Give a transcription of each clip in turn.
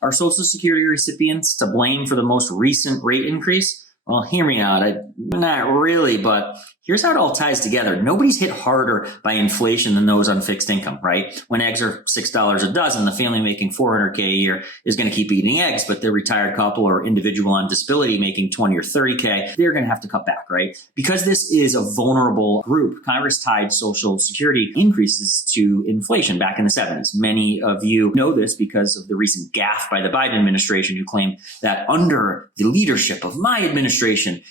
Are Social Security recipients to blame for the most recent rate increase? Well, hear me out. Not really, but here's how it all ties together. Nobody's hit harder by inflation than those on fixed income, right? When eggs are $6 a dozen, the family making $400K a year is going to keep eating eggs, but the retired couple or individual on disability making 20 or 30K, they're going to have to cut back, right? Because this is a vulnerable group, Congress tied Social Security increases to inflation back in the 70s. Many of you know this because of the recent gaffe by the Biden administration, who claimed that under the leadership of my administration,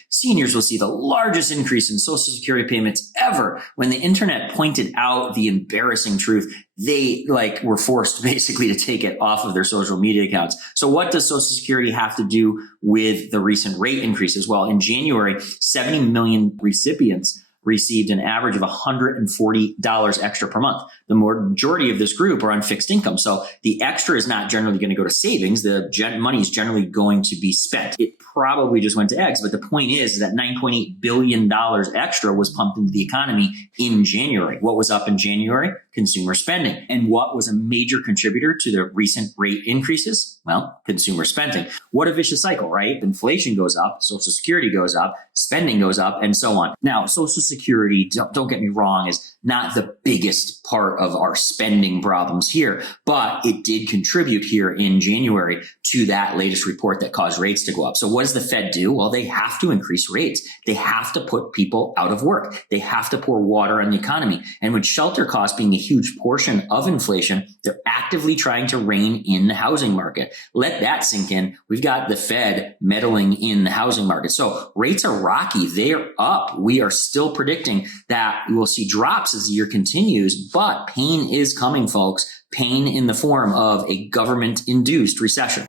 seniors will see the largest increase in Social Security payments ever. When the internet pointed out the embarrassing truth, they were forced basically to take it off of their social media accounts. So what does Social Security have to do with the recent rate increases? Well, in January, 70 million recipients received an average of $140 extra per month. The majority of this group are on fixed income. So the extra is not generally going to go to savings. The money is generally going to be spent. It probably just went to eggs. But the point is that $9.8 billion extra was pumped into the economy in January. What was up in January? Consumer spending. And what was a major contributor to the recent rate increases? Well, consumer spending. What a vicious cycle, right? Inflation goes up, Social Security goes up, spending goes up, and so on. Now, Social Security, don't get me wrong, is not the biggest part of our spending problems here, but it did contribute here in January to that latest report that caused rates to go up. So what does the Fed do? Well, they have to increase rates. They have to put people out of work. They have to pour water on the economy. And with shelter costs being a huge portion of inflation, they're actively trying to rein in the housing market. Let that sink in. We've got the Fed meddling in the housing market. So rates are rocky. They're up. We are still predicting that we will see drops as the year continues, but pain is coming, folks. Pain in the form of a government-induced recession.